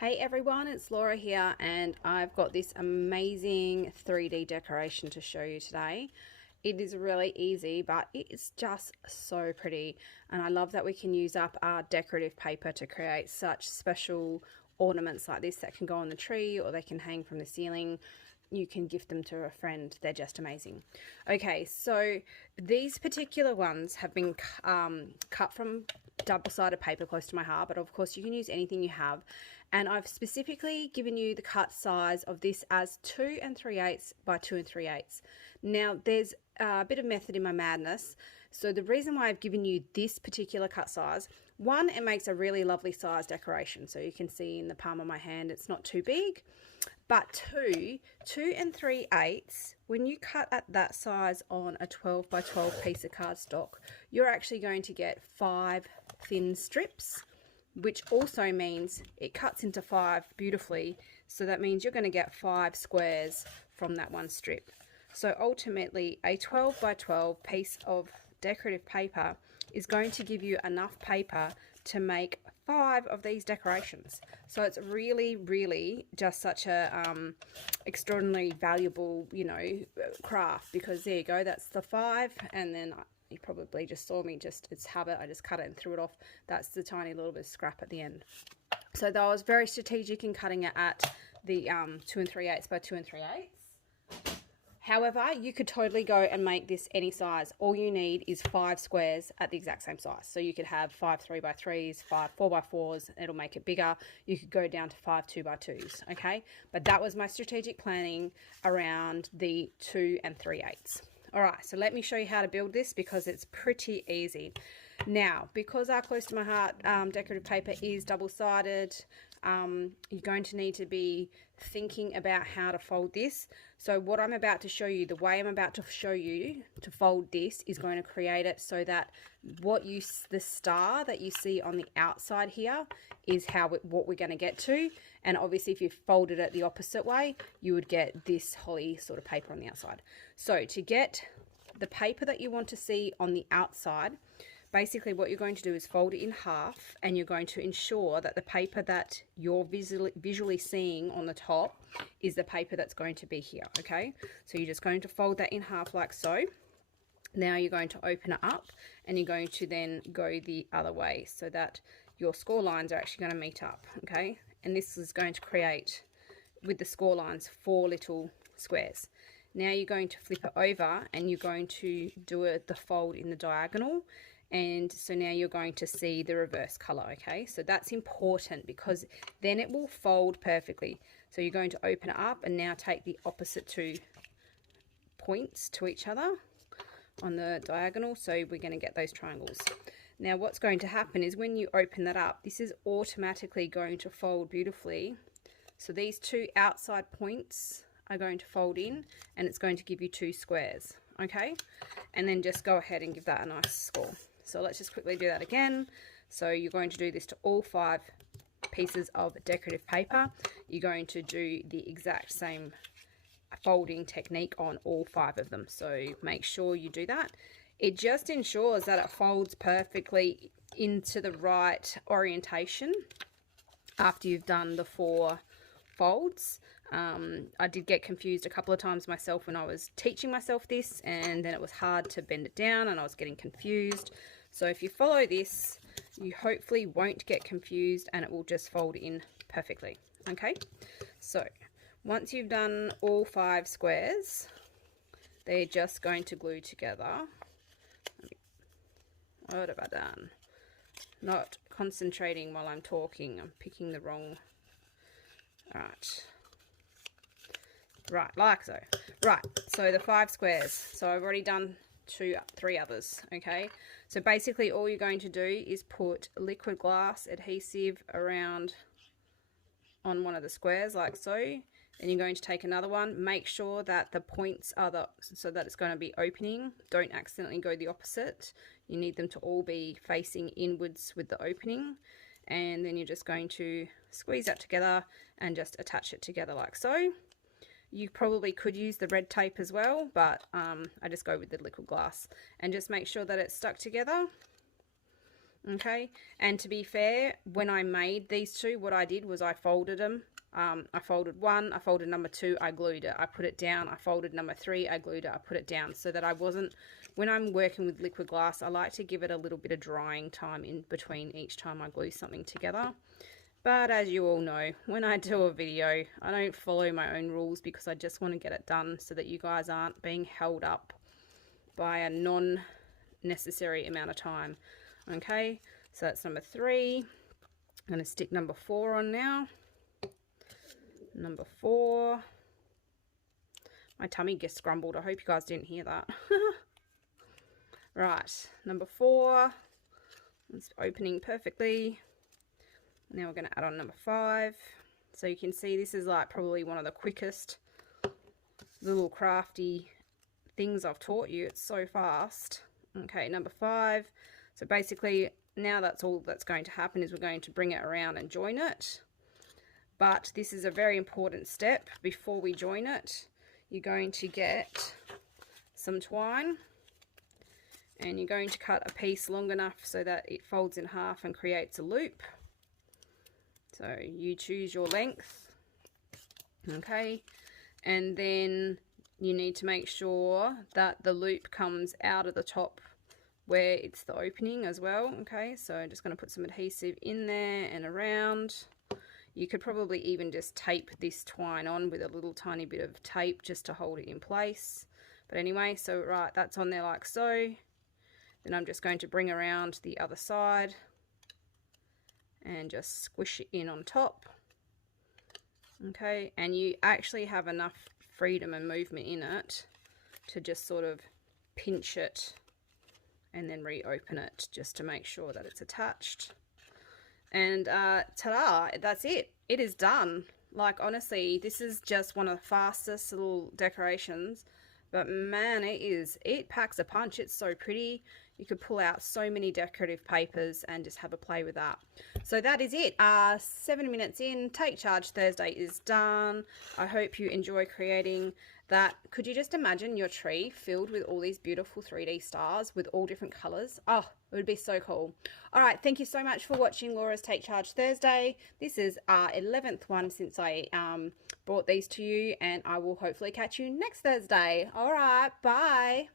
Hey everyone, it's Laura here, and I've got this amazing 3D decoration to show you today. It is really easy, but it's just so pretty, and I love that we can use up our decorative paper to create such special ornaments like this that can go on the tree or they can hang from the ceiling. You can gift them to a friend. They're just amazing. Okay, so these particular ones have been cut from double-sided paper close to my heart, but of course you can use anything you have. And I've specifically given you the cut size of this as 2 3/8 by 2 3/8. Now there's a bit of method in my madness. So the reason why I've given you this particular cut size, one, it makes a really lovely size decoration. So you can see in the palm of my hand, it's not too big. But 2 3/8, when you cut at that size on a 12 by 12 piece of cardstock, you're actually going to get 5 thin strips, which also means it cuts into 5 beautifully. So that means you're going to get 5 squares from that one strip. So ultimately, a 12 by 12 piece of decorative paper is going to give you enough paper to make 5 of these decorations. So it's really just such a extraordinarily valuable, craft, because there you go, that's the 5, and then you probably just saw me it's habit, I just cut it and threw it off. That's the tiny little bit of scrap at the end. So that was very strategic in cutting it at the 2 3/8 by 2 3/8. However, you could totally go and make this any size. All you need is 5 squares at the exact same size. So you could have 5 3 by 3s, 5 4 by 4s, it'll make it bigger. You could go down to 5 2 by 2s, okay? But that was my strategic planning around the 2 3/8. All right, so let me show you how to build this because it's pretty easy. Now, because our close to my heart decorative paper is double-sided, you're going to need to be thinking about how to fold this. So what I'm about to show you, the way I'm about to show you to fold this, is going to create it so that the star that you see on the outside here is what we're going to get to. And obviously if you folded it the opposite way, you would get this holly sort of paper on the outside. So to get the paper that you want to see on the outside, basically what you're going to do is fold it in half, and you're going to ensure that the paper that you're visually seeing on the top is the paper that's going to be here, okay? So you're just going to fold that in half like so. Now you're going to open it up, and you're going to then go the other way so that your score lines are actually going to meet up, okay? And this is going to create, with the score lines, 4 little squares. Now you're going to flip it over, and you're going to do the fold in the diagonal. And so now you're going to see the reverse color, okay? So that's important because then it will fold perfectly. So you're going to open it up and now take the opposite 2 points to each other on the diagonal. So we're going to get those triangles. Now what's going to happen is when you open that up, this is automatically going to fold beautifully. So these 2 outside points are going to fold in, and it's going to give you 2 squares, okay? And then just go ahead and give that a nice score. So let's just quickly do that again. So you're going to do this to all 5 pieces of decorative paper. You're going to do the exact same folding technique on all 5 of them. So make sure you do that. It just ensures that it folds perfectly into the right orientation after you've done the 4 folds. I did get confused a couple of times myself when I was teaching myself this, and then it was hard to bend it down and I was getting confused. So if you follow this, you hopefully won't get confused, and it will just fold in perfectly, okay? So once you've done all 5 squares, they're just going to glue together. What have I done? Not concentrating while I'm talking. I'm picking the wrong... Right, like so. Right, so the 5 squares. So I've already done 3 others, okay? So basically all you're going to do is put liquid glass adhesive around on one of the squares like so. Then you're going to take another one. Make sure that the points are so that it's going to be opening. Don't accidentally go the opposite. You need them to all be facing inwards with the opening. And then you're just going to squeeze that together and just attach it together like so. You probably could use the red tape as well, but I just go with the liquid glass, and just make sure that it's stuck together. Okay, and to be fair, when I made these two, what I did was I folded them. I folded one, I folded number two, I glued it, I put it down, I folded number three, I glued it, I put it down, so that I wasn't, when I'm working with liquid glass, I like to give it a little bit of drying time in between each time I glue something together. But as you all know, when I do a video, I don't follow my own rules because I just want to get it done so that you guys aren't being held up by a non-necessary amount of time. Okay, so that's number three. I'm going to stick number four on now. Number four. My tummy gets grumbled. I hope you guys didn't hear that. Right, number four. It's opening perfectly. Now we're going to add on number five. So you can see this is like probably one of the quickest little crafty things I've taught you. It's so fast. Okay, number five. So basically now that's all that's going to happen is we're going to bring it around and join it. But this is a very important step. Before we join it, you're going to get some twine and you're going to cut a piece long enough so that it folds in half and creates a loop. So you choose your length, okay, and then you need to make sure that the loop comes out of the top where it's the opening as well. Okay, so I'm just going to put some adhesive in there and around. You could probably even just tape this twine on with a little tiny bit of tape just to hold it in place. But anyway, so right, that's on there like so. Then I'm just going to bring around the other side and just squish it in on top. Okay, and you actually have enough freedom and movement in it to just sort of pinch it and then reopen it just to make sure that it's attached. And ta-da, that's it. It is done. Like, honestly, this is just one of the fastest little decorations, but man, it packs a punch. It's so pretty. You could pull out so many decorative papers and just have a play with that. So that is it. 7 minutes in, Take Charge Thursday is done. I hope you enjoy creating that. Could you just imagine your tree filled with all these beautiful 3D stars with all different colors? Oh, it would be so cool. All right, thank you so much for watching Laura's Take Charge Thursday. This is our 11th one since I brought these to you, and I will hopefully catch you next Thursday. All right, bye.